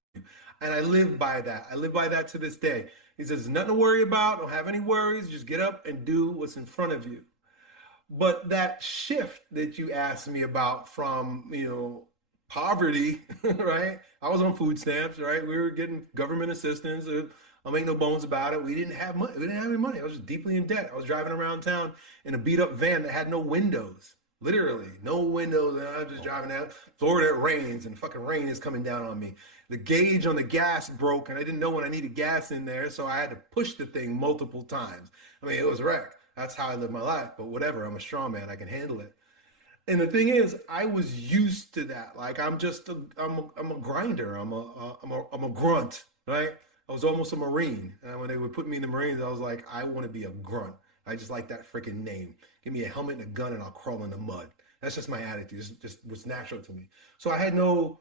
And I live by that. I live by that to this day. He says, nothing to worry about. Don't have any worries. Just get up and do what's in front of you. But that shift that you asked me about from, poverty, right? I was on food stamps, right? We were getting government assistance. I'll make no bones about it. We didn't have money. We didn't have any money. I was just deeply in debt. I was driving around town in a beat up van that had no windows. Literally, no windows. And I'm just driving out. Florida, it rains, and fucking rain is coming down on me. The gauge on the gas broke, and I didn't know when I needed gas in there, so I had to push the thing multiple times. I mean, it was wrecked. That's how I live my life. But whatever, I'm a strong man. I can handle it. And the thing is, I was used to that. Like I'm a grinder. I'm a grunt, right? I was almost a Marine. And when they would put me in the Marines, I was like, I want to be a grunt. I just like that freaking name. Give me a helmet and a gun, and I'll crawl in the mud. That's just my attitude. It's just what's natural to me. So I had no,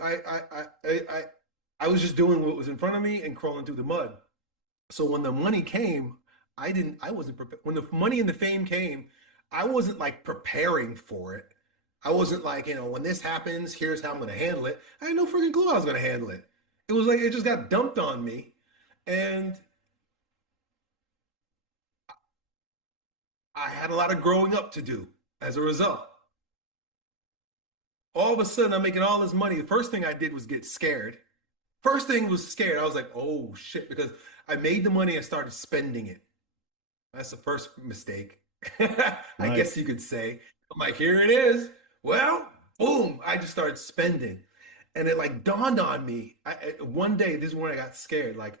I was just doing what was in front of me and crawling through the mud. So when the money came, I wasn't prepared. When the money and the fame came, I wasn't like preparing for it. I wasn't like, when this happens, here's how I'm going to handle it. I had no freaking clue how I was going to handle it. It was like, it just got dumped on me. And I had a lot of growing up to do as a result. All of a sudden, I'm making all this money. The first thing I did was get scared. First thing was scared. I was like, oh shit, because I made the money and started spending it. That's the first mistake, I Right. guess you could say. I'm like, here it is. Well, boom, I just started spending. And it like dawned on me. One day, this is when I got scared. Like,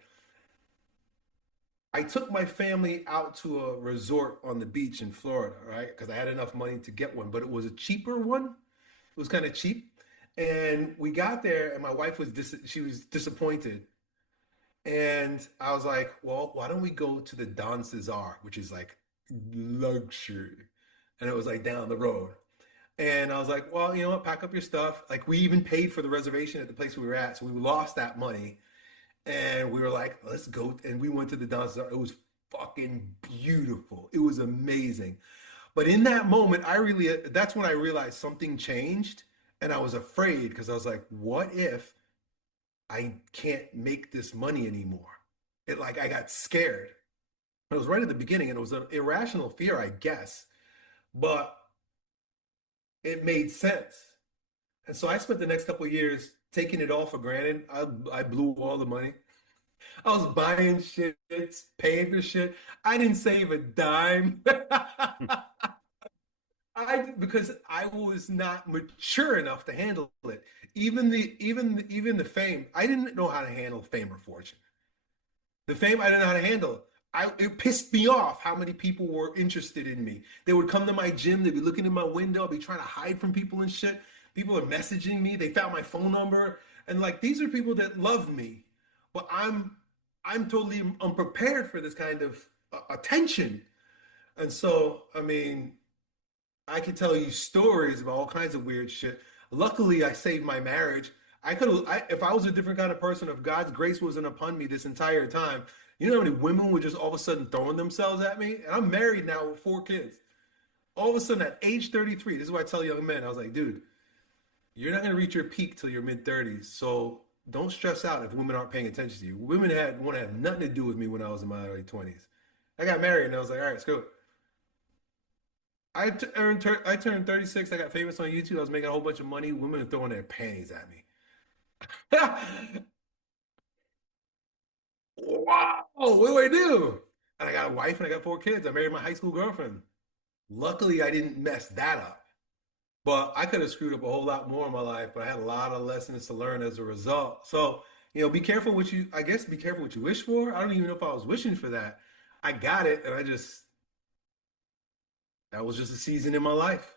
I took my family out to a resort on the beach in Florida, right? Because I had enough money to get one, but it was a cheaper one. It was kind of cheap. And we got there, and my wife was she was disappointed. And I was like, well, why don't we go to the Don Cesar, which is like luxury. And it was like down the road. And I was like, well, you know what? Pack up your stuff. Like we even paid for the reservation at the place we were at. So we lost that money. And we were like, let's go. And we went to the Don Cesar. It was fucking beautiful. It was amazing. But in that moment, that's when I realized something changed. And I was afraid because I was like, what if I can't make this money anymore? It like I got scared. It was right at the beginning, and it was an irrational fear, I guess, but it made sense. And so I spent the next couple of years taking it all for granted. I blew all the money. I was buying shit, paying for shit. I didn't save a dime. Because I was not mature enough to handle it. Even the fame, I didn't know how to handle fame or fortune. The fame I didn't know how to handle. It pissed me off how many people were interested in me. They would come to my gym, they'd be looking in my window, I'd be trying to hide from people and shit. People are messaging me, they found my phone number, and like these are people that love me, but I'm totally unprepared for this kind of attention. And so, I mean, I could tell you stories about all kinds of weird shit. Luckily, I saved my marriage. If I was a different kind of person, if God's grace wasn't upon me this entire time, you know how many women were just all of a sudden throwing themselves at me? And I'm married now with 4 kids. All of a sudden, at age 33, this is what I tell young men. I was like, dude, you're not going to reach your peak till your mid 30s. So don't stress out if women aren't paying attention to you. Women want to have nothing to do with me when I was in my early 20s. I got married and I was like, all right, screw it. I turned 36. I got famous on YouTube. I was making a whole bunch of money. Women are throwing their panties at me. Wow, what do I do? And I got a wife and I got 4 kids. I married my high school girlfriend. Luckily, I didn't mess that up. But I could have screwed up a whole lot more in my life, but I had a lot of lessons to learn as a result. So, be careful I guess be careful what you wish for. I don't even know if I was wishing for that. I got it, and that was just a season in my life.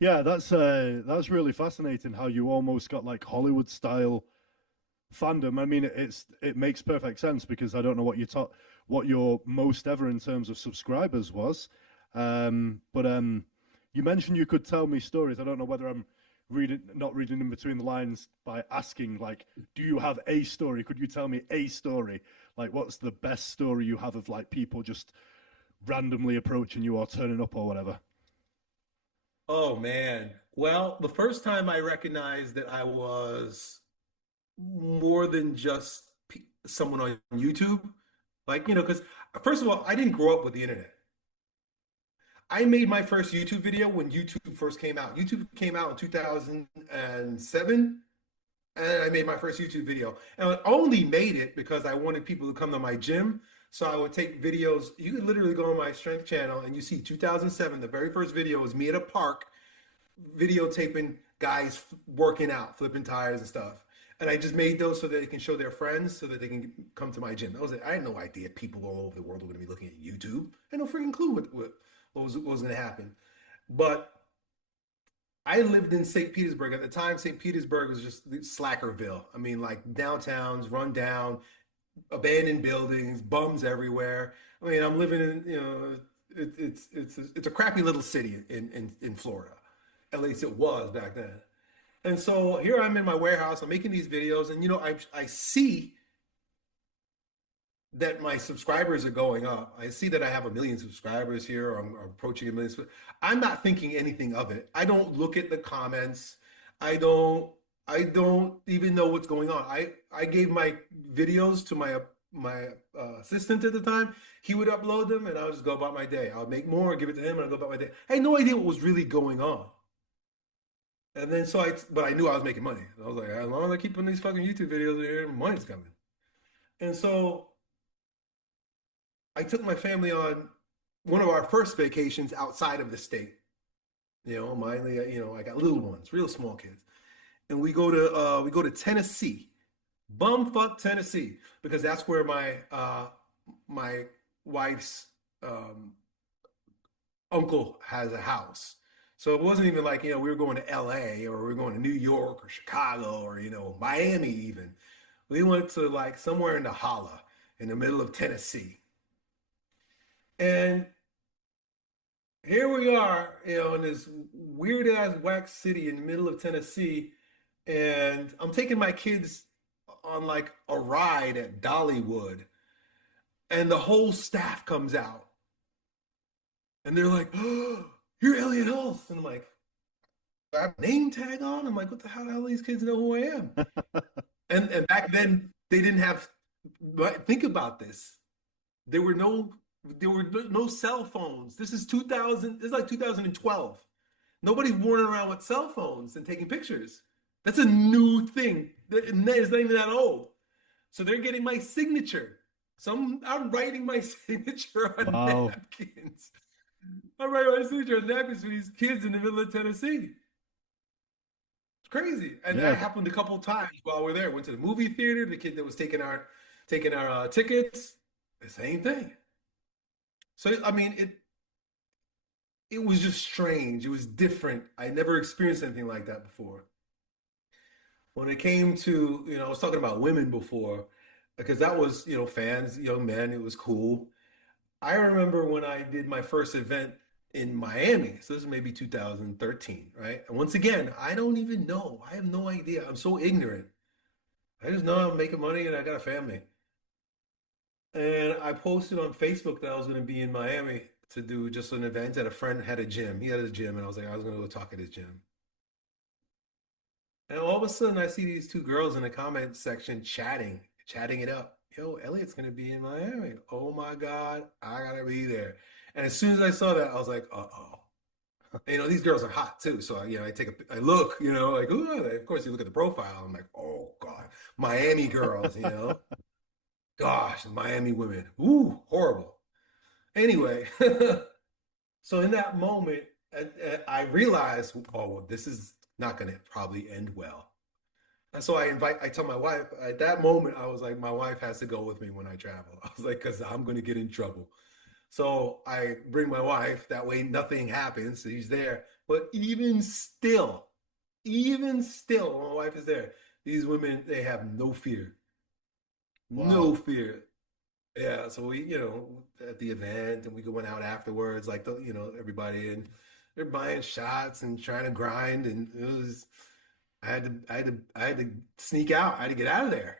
Yeah, that's really fascinating how you almost got like Hollywood style fandom. I mean, it makes perfect sense because I don't know what your most ever in terms of subscribers was. But you mentioned you could tell me stories. I don't know whether I'm not reading in between the lines by asking like, do you have a story? Could you tell me a story? Like, what's the best story you have of like people just randomly approaching you or turning up or whatever? Oh man. Well, the first time I recognized that I was more than just someone on YouTube, like, because first of all, I didn't grow up with the internet. I made my first YouTube video when YouTube first came out. YouTube came out in 2007, and I made my first YouTube video. And I only made it because I wanted people to come to my gym. So I would take videos. You could literally go on my strength channel and you see 2007, the very first video was me at a park videotaping guys working out, flipping tires and stuff. And I just made those so that they can show their friends so that they can come to my gym. I had no idea people all over the world were going to be looking at YouTube. I had no freaking clue what was going to happen. But I lived in St. Petersburg. At the time, St. Petersburg was just Slackerville. I mean, like downtowns, run down, abandoned buildings, bums everywhere. I mean, I'm living in, it's a crappy little city in Florida. At least it was back then. And so here I'm in my warehouse, I'm making these videos, and I see that my subscribers are going up. I see that I have 1 million subscribers here, or I'm approaching 1 million. I'm not thinking anything of it. I don't look at the comments. I don't even know what's going on. I gave my videos to my assistant at the time. He would upload them, and I would just go about my day. I would make more, give it to him, and I'd go about my day. I had no idea what was really going on. And then but I knew I was making money. I was like, as long as I keep putting these fucking YouTube videos here, money's coming. And so I took my family on one of our first vacations outside of the state. I got little ones, real small kids, and we go to Tennessee. Bumfuck, Tennessee, because that's where my wife's um, uncle has a house. So it wasn't even like, we were going to LA or we were going to New York or Chicago or, Miami even. We went to like somewhere in the holla in the middle of Tennessee. And here we are, in this weird ass wax city in the middle of Tennessee. And I'm taking my kids on like a ride at Dollywood. And the whole staff comes out and they're like, "Oh, you're Elliot Hulse." And I'm like, I have a name tag on. I'm like, what the hell these kids know who I am? And back then they didn't have, think about this. There were no there were no cell phones. This is 2000, this is like 2012. Nobody's running around with cell phones and taking pictures. That's a new thing. It's not even that old. So they're getting my signature. So I'm writing my signature on Wow. napkins. I'm writing my signature on napkins for these kids in the middle of Tennessee. It's crazy. And Yeah. that happened a couple of times while we're there. Went to the movie theater. The kid that was taking our tickets, the same thing. So I mean, it was just strange. It was different. I never experienced anything like that before. When it came to, I was talking about women before, because that was, fans, young men, it was cool. I remember when I did my first event in Miami. So this is maybe 2013, right? And once again, I don't even know. I have no idea. I'm so ignorant. I just know I'm making money and I got a family. And I posted on Facebook that I was going to be in Miami to do just an event, and a friend had a gym. He had a gym, and I was like, I was going to go talk at his gym. And all of a sudden, I see these two girls in the comment section chatting it up. Yo, Elliot's going to be in Miami. Oh my God, I got to be there. And as soon as I saw that, I was like, uh-oh. These girls are hot too. So, I look, like, ooh, of course, you look at the profile. I'm like, oh God, Miami girls. Gosh, Miami women. Ooh, horrible. Anyway, so in that moment, I realized, oh, well, this is not going to probably end well. And so I tell my wife at that moment, I was like, my wife has to go with me when I travel. I was like, because I'm going to get in trouble. So I bring my wife. That way, nothing happens. So he's there. But even still, when my wife is there, these women, they have no fear. No Wow. fear. Yeah, so we, at the event and we going out afterwards, like everybody, and they're buying shots and trying to grind, and I had to sneak out. I had to get out of there.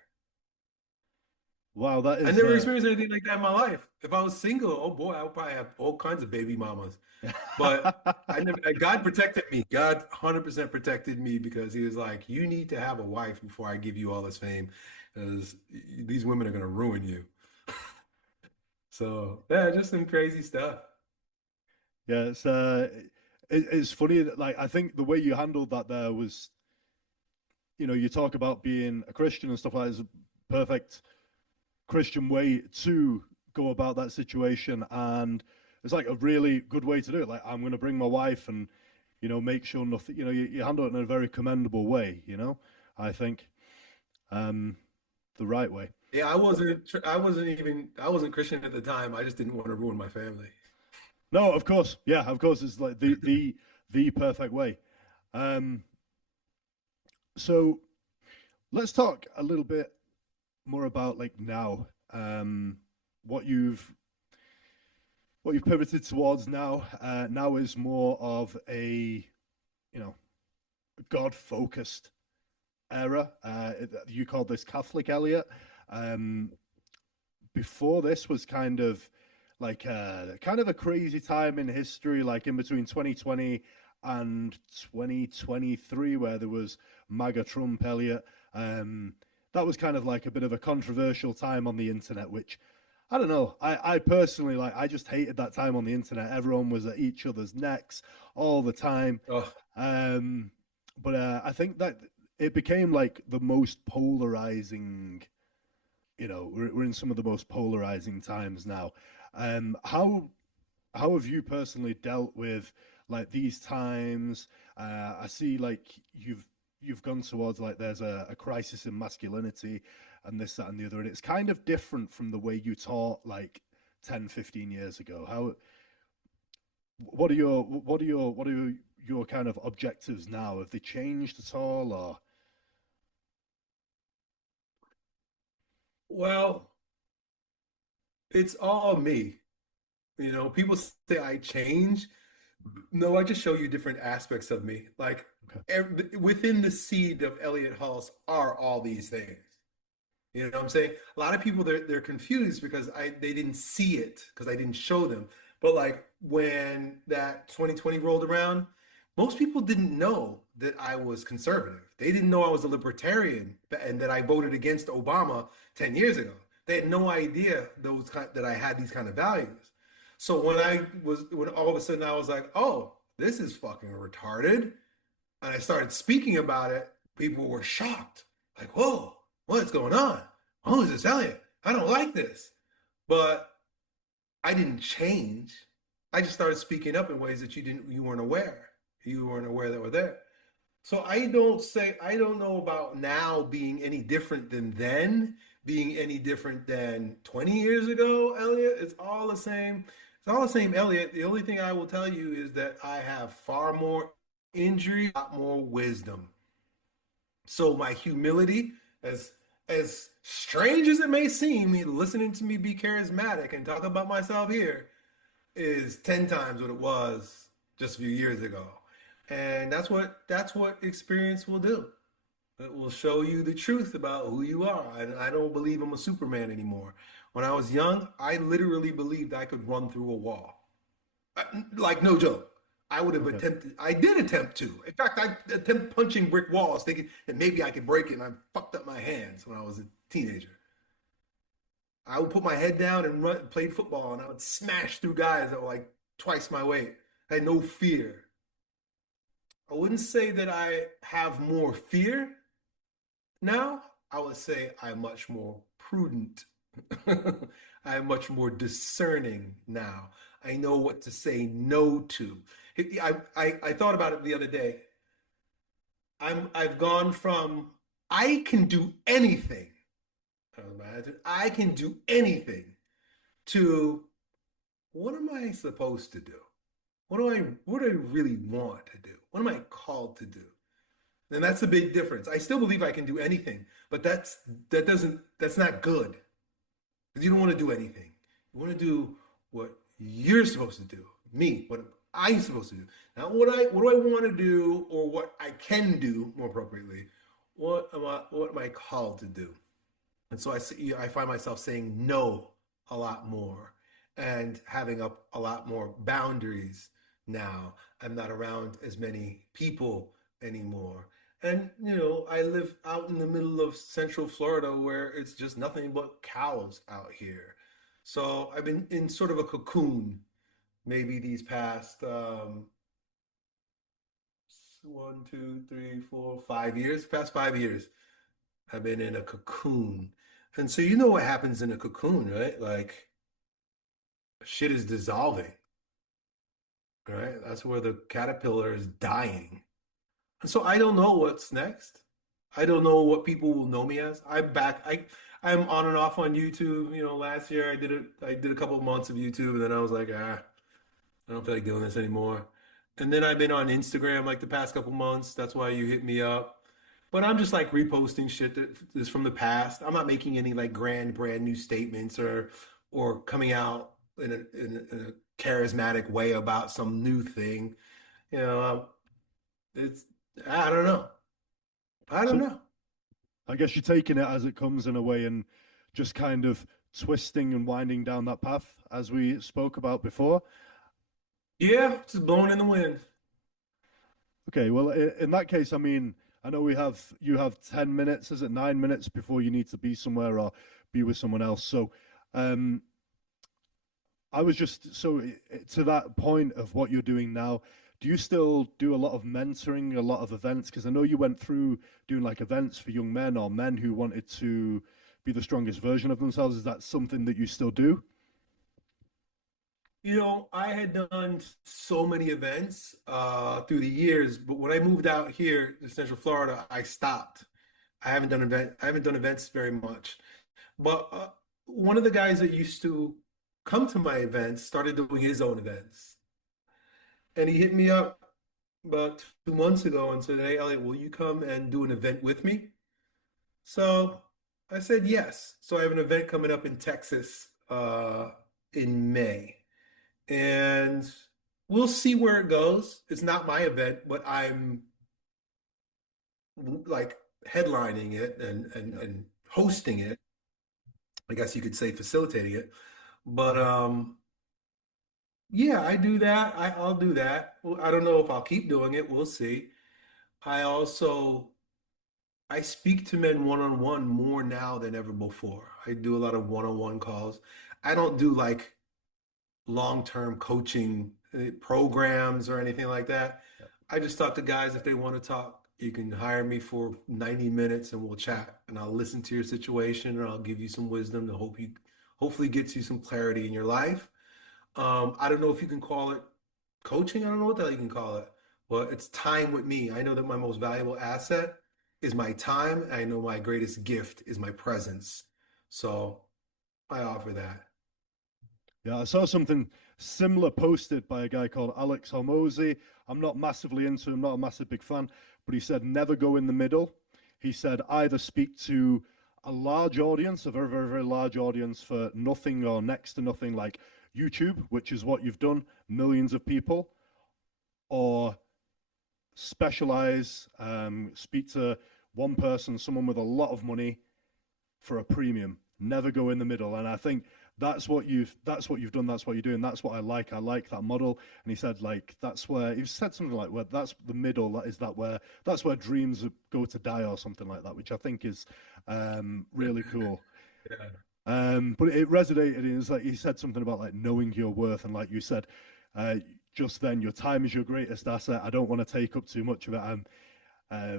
Wow. That I is never experienced anything like that in my life. If I was single, oh boy, I would probably have all kinds of baby mamas. But I never, God protected me. God 100% protected me because he was like, you need to have a wife before I give you all this fame, because these women are going to ruin you. So yeah, just some crazy stuff. Yeah, it's funny that, like, I think the way you handled that there was, you talk about being a Christian and stuff like that is a perfect Christian way to go about that situation, and it's like a really good way to do it. Like, I'm going to bring my wife and make sure nothing. You handle it in a very commendable way. I think um, the right way. Yeah, I wasn't Christian at the time. I just didn't want to ruin my family. No, of course, yeah, of course, it's like the perfect way. Um, so let's talk a little bit more about like now, what you've what you've pivoted towards now. Now is more of a you know God focused era. You called this Catholic Elliot. Um, Before this was kind of like kind of a crazy time in history, like in between 2020 and 2023, where there was MAGA Trump Elliot. That was kind of like a bit of a controversial time on the internet, which I don't know. I personally like. I just hated that time on the internet. Everyone was at each other's necks all the time. Oh, Um, but I think that it became like the most polarizing. We're in some of the most polarizing times now. How have you personally dealt with like these times? I see like you've gone towards like there's a crisis in masculinity and this, that, and the other, and it's kind of different from the way you taught like 10, 15 years ago. How what are your kind of objectives now? Have they changed at all, or Well, it's all me. You know, people say I change. No, I just show you different aspects of me. Like okay, within the seed of Elliot Hulse are all these things. You know what I'm saying? A lot of people they're confused because they didn't see it because I didn't show them. But like when that 2020 rolled around, most people didn't know that I was conservative. They didn't know I was a libertarian and that I voted against Obama 10 years ago. They had no idea that I had these kind of values. So when all of a sudden I was like, oh, this is fucking retarded, and I started speaking about it, people were shocked. Like, whoa, what's going on? Oh, is this Elliot? I don't like this. But I didn't change. I just started speaking up in ways that you weren't aware. You weren't aware that were there. So I don't know about now being any different than then, being any different than 20 years ago, Elliot. It's all the same. It's all the same, Elliot. The only thing I will tell you is that I have far more injury, a lot more wisdom. So my humility, as strange as it may seem, listening to me be charismatic and talk about myself here is 10 times what it was just a few years ago. And that's what experience will do. It will show you the truth about who you are. And I don't believe I'm a Superman anymore. When I was young, I literally believed I could run through a wall. Like no joke. okay, I did attempt to. In fact, I attempted punching brick walls thinking that maybe I could break it, and I fucked up my hands when I was a teenager. I would put my head down and play football, and I would smash through guys that were like twice my weight. I had no fear. I wouldn't say that I have more fear now. I would say I'm much more prudent. I'm much more discerning now. I know what to say no to. I thought about it the other day. I've gone from I can do anything. Imagine I can do anything to what am I supposed to do? What do I really want to do? What am I called to do? And that's a big difference. I still believe I can do anything, but that's not good. Because you don't want to do anything. You want to do what you're supposed to do. Me, what I'm supposed to do. Not what do I want to do or what I can do more appropriately. What am I called to do? And so I find myself saying no a lot more and having up a lot more boundaries now. I'm not around as many people anymore. And, I live out in the middle of Central Florida where it's just nothing but cows out here. So I've been in sort of a cocoon maybe these past 1, 2, 3, 4, 5 years, past 5 years. I've been in a cocoon. And so you know what happens in a cocoon, right? Like shit is dissolving, right? That's where the caterpillar is dying. And so I don't know what's next. I don't know what people will know me as. I'm back. I'm on and off on YouTube. Last year I did a couple of months of YouTube and then I was like, I don't feel like doing this anymore. And then I've been on Instagram like the past couple months. That's why you hit me up. But I'm just like reposting shit that is from the past. I'm not making any like brand new statements or coming out in a charismatic way about some new thing. You know, it's I don't know. I don't so know. I guess you're taking it as it comes in a way and just kind of twisting and winding down that path as we spoke about before. Yeah, just blowing in the wind. Okay, well, in that case, I mean, I know you have 10 minutes, is it 9 minutes before you need to be somewhere or be with someone else. So, um, I was just to that point of what you're doing now. Do you still do a lot of mentoring, a lot of events? Because I know you went through doing like events for young men or men who wanted to be the strongest version of themselves. Is that something that you still do? I had done so many events through the years, but when I moved out here to Central Florida, I stopped. I haven't done events very much. But one of the guys that used to come to my events started doing his own events. And he hit me up about 2 months ago and said, "Hey, Elliot, will you come and do an event with me?" So I said yes. So I have an event coming up in Texas in May. And we'll see where it goes. It's not my event, but I'm like headlining it Yeah. and hosting it. I guess you could say facilitating it. But yeah, I do that. I'll do that. Well, I don't know if I'll keep doing it. We'll see. I also I speak to men one-on-one more now than ever before. I do a lot of one-on-one calls. I don't do like long-term coaching programs or anything like that. Yeah. I just talk to guys if they want to talk. You can hire me for 90 minutes and we'll chat and I'll listen to your situation and I'll give you some wisdom to hopefully get you some clarity in your life. I don't know if you can call it coaching. I don't know what the hell you can call it, but it's time with me. I know that my most valuable asset is my time. I know my greatest gift is my presence. So I offer that. Yeah, I saw something similar posted by a guy called Alex Hormozy. I'm not massively into him, not a massive big fan, but he said never go in the middle. He said either speak to a large audience, a very, very, very large audience for nothing or next to nothing, like YouTube, which is what you've done, millions of people, or specialize, speak to one person, someone with a lot of money for a premium. Never go in the middle. And I think that's what you've done. That's what you're doing. That's what I like. I like that model. And he said like that's where he said something like where that's the middle. That's where dreams go to die or something like that, which I think is really cool. Yeah. But it resonated. It was like he said something about like knowing your worth, and like you said, uh, just then, your time is your greatest asset. I don't want to take up too much of it. I'm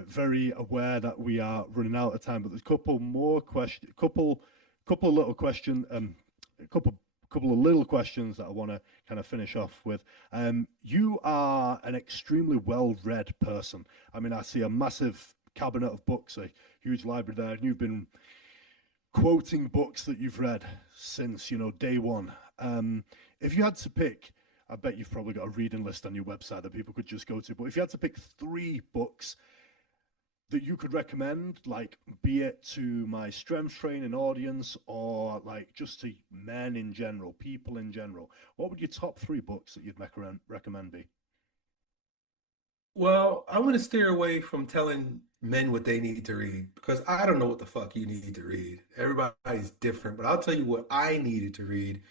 very aware that we are running out of time, but there's a couple more questions, couple of little question, a couple of little questions that I want to kind of finish off with. You are an extremely well-read person. I mean, I see a massive cabinet of books, a huge library there, and you've been quoting books that you've read since day one. If you had to pick, I bet you've probably got a reading list on your website that people could just go to. But if you had to pick three books that you could recommend, like be it to my strength training audience or like just to men in general, people in general, what would your top three books that you'd recommend be? Well, I want to steer away from telling men what they need to read because I don't know what the fuck you need to read. Everybody's different, but I'll tell you what I needed to read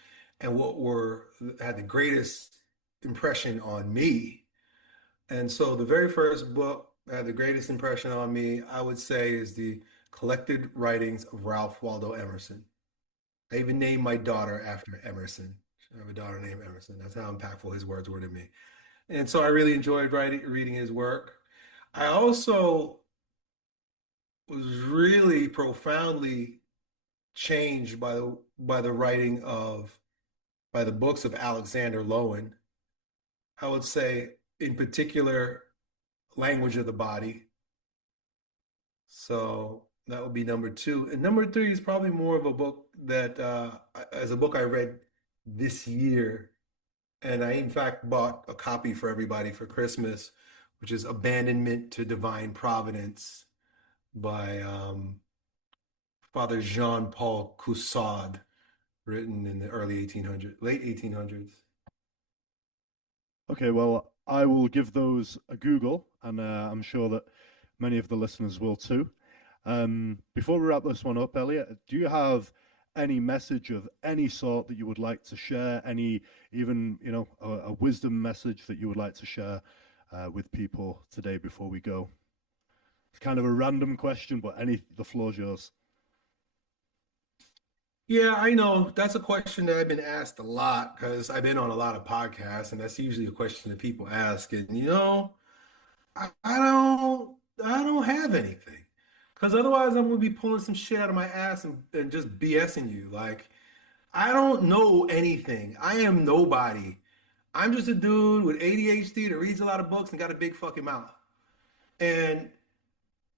and what were had the greatest impression on me. And so the very first book that had the greatest impression on me, I would say, is the Collected Writings of Ralph Waldo Emerson. I even named my daughter after Emerson. I have a daughter named Emerson. That's how impactful his words were to me. And so I really enjoyed reading his work. I also was really profoundly changed by the writing of by the books of Alexander Lowen. I would say, in particular, Language of the Body. So that would be number two. And number three is probably more of a book that, as a book I read this year, and I in fact bought a copy for everybody for Christmas, which is Abandonment to Divine Providence by Father Jean-Paul Coussade, written in the early 1800s, late 1800s. Okay, well, I will give those a Google, and I'm sure that many of the listeners will too. Before we wrap this one up, Elliot, do you have any message of any sort that you would like to share? Any, even, a wisdom message that you would like to share with people today before we go? It's kind of a random question, but the floor's yours. Yeah, I know that's a question that I've been asked a lot because I've been on a lot of podcasts, and that's usually a question that people ask. And I don't have anything because otherwise I'm gonna be pulling some shit out of my ass and just BSing you. Like I don't know anything. I am nobody. I'm just a dude with ADHD that reads a lot of books and got a big fucking mouth. And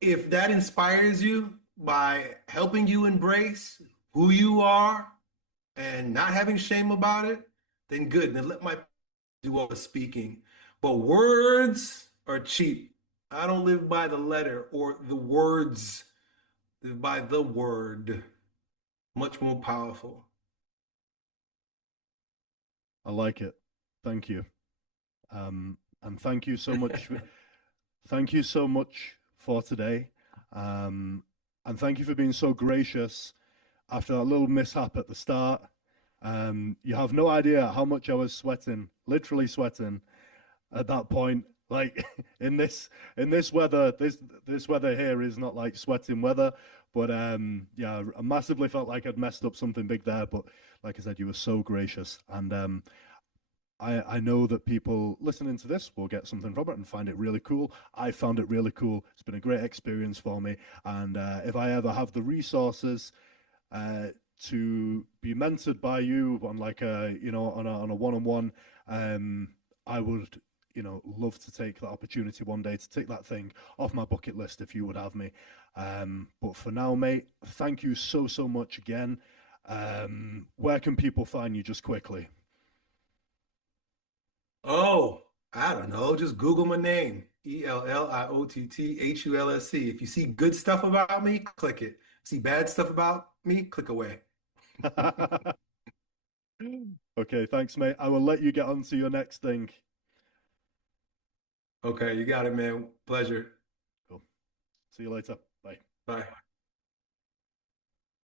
if that inspires you by helping you embrace who you are and not having shame about it, then good. Then let my do all the speaking. But words are cheap. I don't live by the letter or the words. I live by the word. Much more powerful. I like it. Thank you. And thank you so much. Thank you so much for today. And thank you for being so gracious after that little mishap at the start. You have no idea how much I was sweating, literally sweating at that point. Like in this weather, this weather here is not like sweating weather. But yeah, I massively felt like I'd messed up something big there. But like I said, you were so gracious, and I know that people listening to this will get something from it and find it really cool. I found it really cool. It's been a great experience for me. And if I ever have the resources uh, to be mentored by you on like a, you know, on a one-on-one, I would, you know, love to take that opportunity one day to take that thing off my bucket list if you would have me. But for now, mate, thank you so, so much again. Where can people find you just quickly? Oh, I don't know. Just Google my name, Elliotthullsc. If you see good stuff about me, click it. See bad stuff about me, click away. Okay, thanks, mate. I will let you get on to your next thing. Okay, you got it, man. Pleasure. Cool. See you later. Bye. Bye.